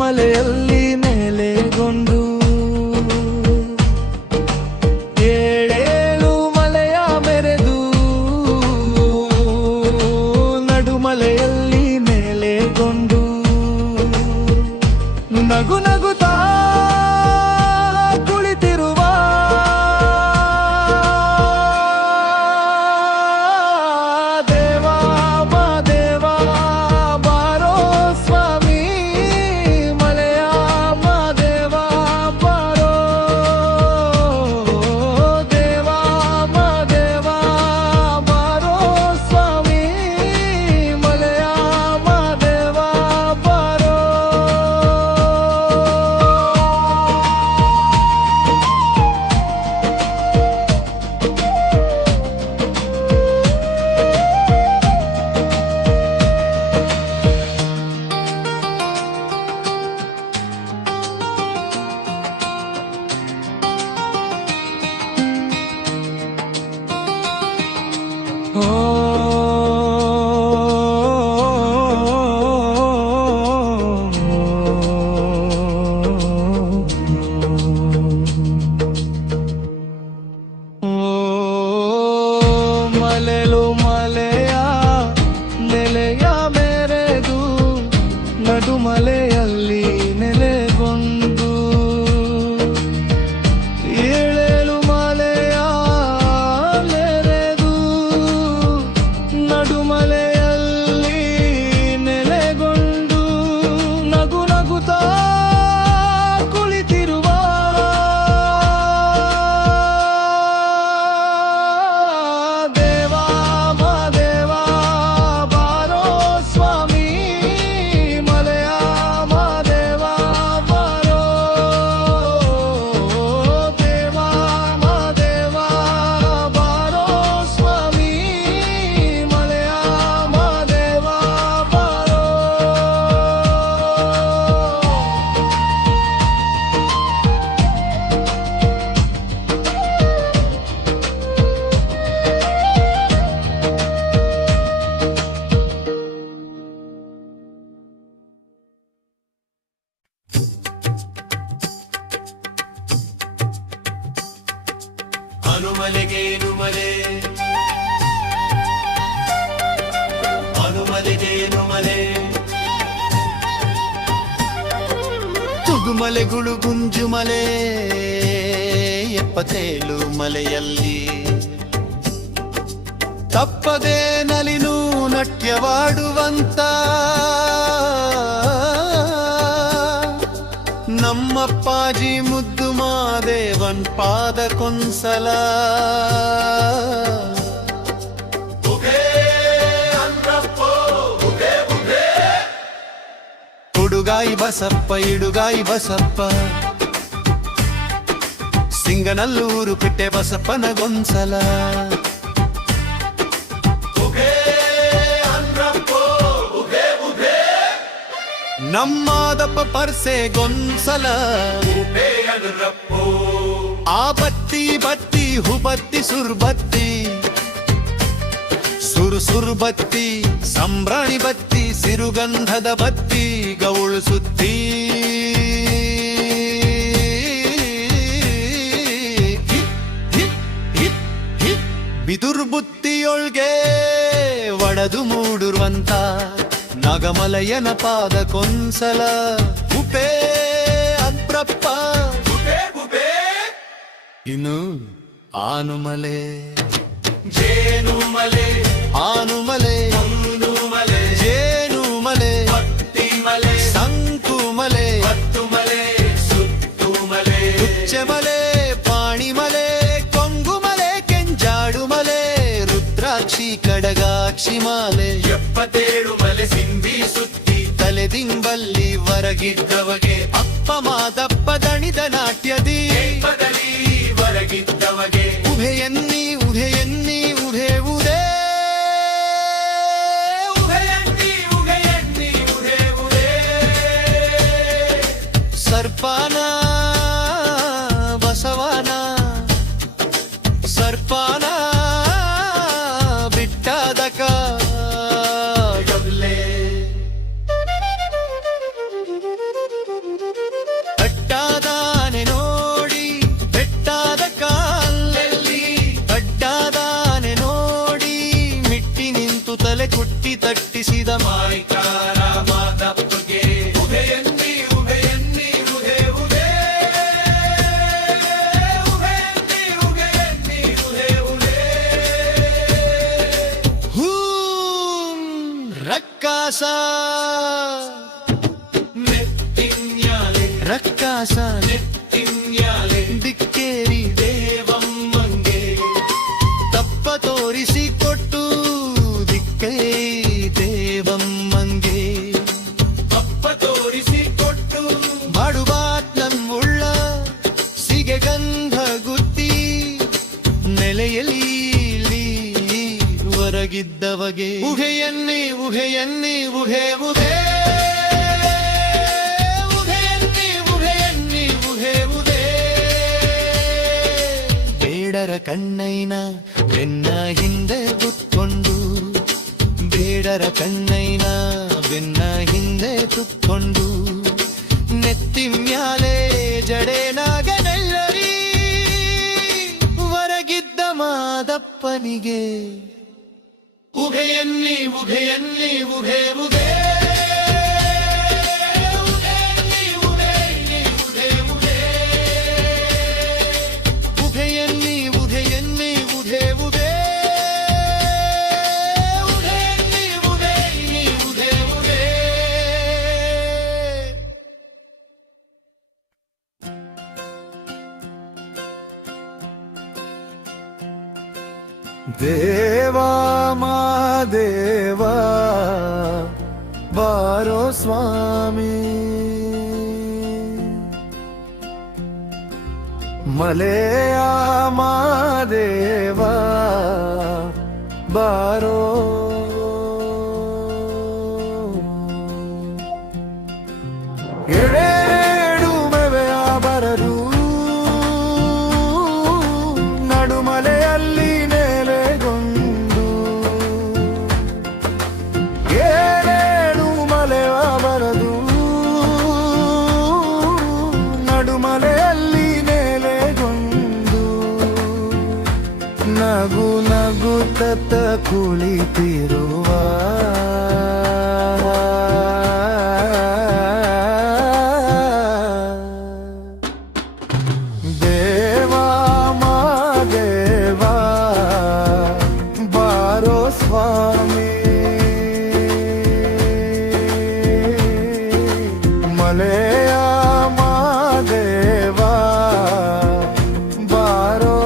ಮಲೆಯಲ್ಲಿ ನೆಲೆಗೊಂಡು ಏಳೇಳು ಮಲೆಯ ಮೆರೆದು ನಡುಮಲೆಯಲ್ಲಿ ನೆಲೆಗೊಂಡು ನಗು ನಗುತ್ತಾ ಕುಳಿತಿರುವ ದೇವಾ ಮಾದೇವಾ ಬಾರೋ ಸ್ವಾಮಿ ಮಲೆಯ ಮಾದೇವಾ ಬಾರೋ ದೇವಾ ಮಾದೇವಾ ಬಾರೋ ಸ್ವಾಮಿ ಮಲೆಯ ಮಾದೇವಾ ಬಾರೋ. ಮಲೆಲು ಮಲೆಯ ನೆಲೆಯ ಮೆರೆದು ನಡುಮಲೆಯಲ್ಲಿ ನೆಲೆಗೊಂಡು ಏಳೇಳು ಮಲೆಯ ನೆರೆದು ನಡುಮಲೆಯಲ್ಲಿ ನೆಲೆಗೊಂಡು ನಗು ನಗುತ್ತಾ ಕುಳಿತಿರುವ ದೇವಾ ಮಾದೇವಾ ಬಾರೋ ಸ್ವಾಮಿ ಮಲೆಯ ಮಾದೇವಾ ಬಾರೋ ದೇವಾ ಮಾದೇವಾ ಬಾರೋ ಸ್ವಾಮಿ ಮಲೆಯ ಮಾದೇವಾ ಬಾರೋ. ಅನುಮಲೆಗೇನು ಮಲೆ ಅನುಮಲೆಗೇನು ಮಲೆ ತುಗುಮಲೆಗಳು ಗುಂಜು ಮಲೆ 77 ಮಲೆಯಲ್ಲಿ ತಪ್ಪದೇ ನಲಿನು ನಟ್ಯವಾಡುವಂತ ನಮ್ಮಪ್ಪಾಜಿ ಮುದ್ದು ಮಾದೇವನ್ ಪಾದಕ್ಕೊಂದ್ಸಲ ಉಡುಗಾಯಿ ಬಸಪ್ಪ ಇಡುಗಾಯಿ ಬಸಪ್ಪ ಸಿಂಗನಲ್ಲೂರು ಪಿಟ್ಟೆ ಬಸಪ್ಪನಗೊಂದ್ಸಲ ನಮ್ಮಾದಪ್ಪ ಪರ್ಸೆಗೊಂದ್ಸಲ ಆ ಬತ್ತಿ ಬತ್ತಿ ಹುಬತ್ತಿ ಸುರ್ಬತ್ತಿ ಸುರು ಬತ್ತಿ ಸಂಭ್ರಾಣಿ ಬತ್ತಿ ಸಿರುಗಂಧದ ಬತ್ತಿ ಗೌಳು ಸುತ್ತಿ ಬಿದುರ್ ಬುತ್ತಿಯೊಳ್ಗೆ ಒಡೆದು ಮೂಡಿರುವಂತ ನಗಮಲಯನ ಪಾದಕ್ಕೊಂದ್ಸಲ ಉಪೇ ಅಪ್ರಪ್ಪ ಇನ್ನು ಆನುಮಲೆ ಜೇನುಮಲೆ ಆನುಮಲೆ ಮಲೆ ಜೇನುಮಲೆ ಮಲೆ ಸಂಕುಮಲೆ ಮಲೆ ಸುತ್ತುಮಲೆ ಉಚ್ಚಮಲೆ ಪಾಣಿಮಲೆ ಕೊಂಗುಮಲೆ ಕೆಂಜಾಡುಮಲೆ ರುದ್ರಾಕ್ಷಿ ಕಡಗಾಕ್ಷಿ ಮಾಲೆ 77 ಮಲೆ ಸಿಂಬಿ ಸುತ್ತಿ ತಲೆದಿಂಬಲ್ಲಿ ಹೊರಗಿದ್ದವಗೆ ಅಪ್ಪ ಮಾದಪ್ಪ ದಣಿದ ನಾಟ್ಯದಿ ಬದಲಿ ಹೊರಗಿದ್ದವಗೆ ಉಭೆ ಎನ್ನಿ ಉಭೆ ಎನ್ನಿ ಉಭೆ ಉದೇ ಉಭಯನ್ನಿ ಉಭಯನ್ನಿ ಉದೇ ಉದೇ ಸರ್ಪಾನ ಬಸವನ ಸರ್ಪಾನ ಬಿಟ್ಟಾದಕ ಗಬ್ಲೆ ಅಡ್ಡಾದಾನೆ ನೋಡಿ ಬೆಟ್ಟಾದ ಕಾಲಲ್ಲಿ ಅಡ್ಡಾದಾನೆ ನೋಡಿ ಮಿಟ್ಟಿ ನಿಂತು ತಲೆ ಕುಟ್ಟಿ ತಟ್ಟಿಸಿದ ಮಾಯ್ಕಾರ ಮಾತಪ್ಪಗೆ ಉಭಯನ್ನಿ ಉಭಯನ್ನಿ ಉದೇ ಉದೇ ಉಭಯನ್ನಿ ಉಭಯನ್ನಿ ಉದೇ ಉದೇ ಹೂಂ ರಕ್ಕಾಸ ನೆತ್ತಿನ್ಯಾಲೆ ರಕ್ಕಾಸ ನೆತ್ತಿನ್ಯಾಲೆ ದಿಕ್ಕೇರಿ ದೇವಮ್ಮಂಗೆ ತಪ್ಪ ತೋರಿಸಿಕೊಟ್ಟು ದಿಕ್ಕೇ ದೇವಮ್ಮಂಗೆ ಅಪ್ಪ ತೋರಿಸಿಕೊಟ್ಟು ಮಾಡುವಾತ್ ನಮ್ಮುಳ್ಳ ಸಿಗೆ ಗಂಧ ಗುತ್ತಿ ನೆಲೆಯಲ್ಲಿ ಹೊರಗಿದ್ದವಗೆ ಉಭೆಯನ್ನಿ ಉಭೆಯನ್ನಿ ಉಭೆ ಉಭೆ ಉಭೆಯನ್ನಿ ಉಭೆಯನ್ನಿ ಉಭೆ ಉಭೆ ಬೇಡರ ಕಣ್ಣೈನ ಬೆನ್ನ ಹಿಂದೆ ಕುತ್ಕೊಂಡು ಬೇಡರ ಕಣ್ಣೈನ ಬೆನ್ನ ಹಿಂದೆ ಕುತ್ಕೊಂಡು ನೆತ್ತಿ ಮ್ಯಾಲೆ ಜಡೆನಾಗನೆಲ್ಲರಿ ಹೊರಗಿದ್ದ ಮಾದಪ್ಪನಿಗೆ ಉಭೆಯನ್ನಿ ಉಭೆಯನ್ನಿ ಉಭೆ ಉಭೆ ಉಭೆಯನ್ನಿ ಉಭೆಯನ್ನಿ ಉಭೆ ಉಭೆ ಉಭೆಯನ್ನಿ ಉಭೆಯನ್ನಿ ಉಭೆ ಉಭೆ ದೇವಾ ಮಾದೇವಾ ಬಾರೋ ಸ್ವಾಮಿ ಮಲೆಯ ಮಾದೇವಾ ಬಾರೋ ಎಡೆಡು ಮೆವೆಯ ಬರರು ನಡುಮಲೆಯಲ್ಲಿ ನೆಲೆಗೊಂಡು ಏಳೇಳು ಮಲೆಯ ಬರದು ನಡುಮಲೆಯಲ್ಲಿ ನೆಲೆಗೊಂಡು ನಗು ನಗು ತತ್ತ ಕುಳಿತಿರುವ ದೇವಾ ಮಾದೇವಾ ಬಾರೋ ಸ್ವಾಮಿ ಮಲೆಯ ಮಾದೇವಾ ಬಾರೋ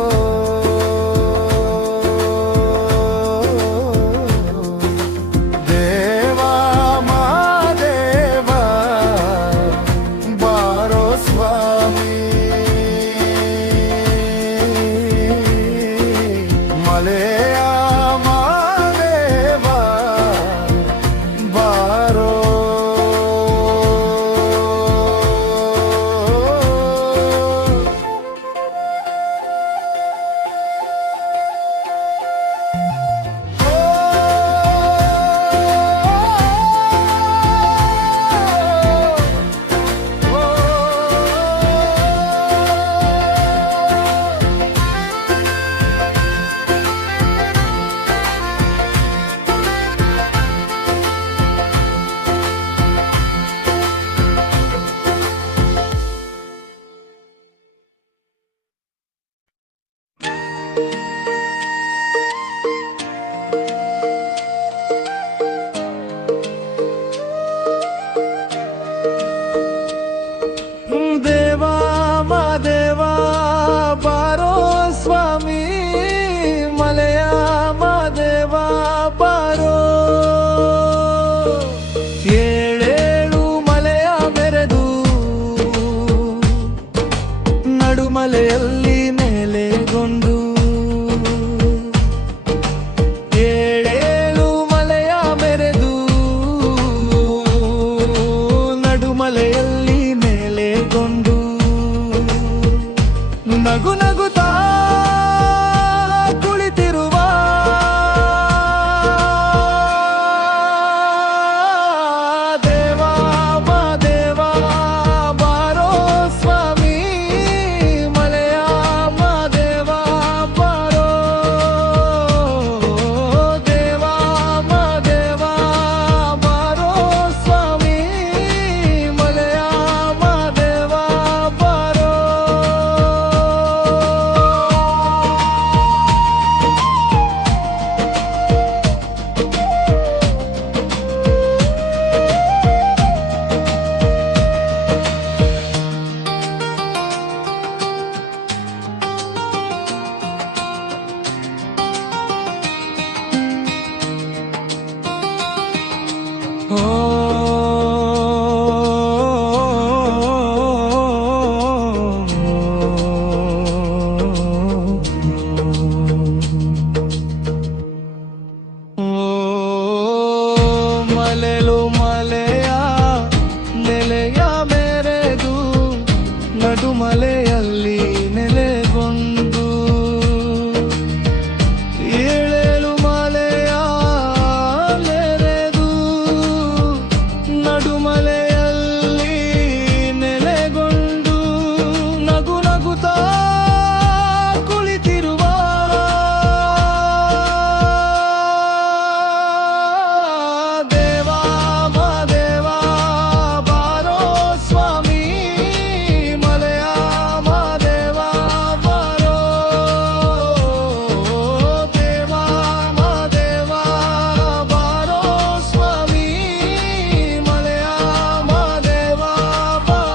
ಮಲೆಯ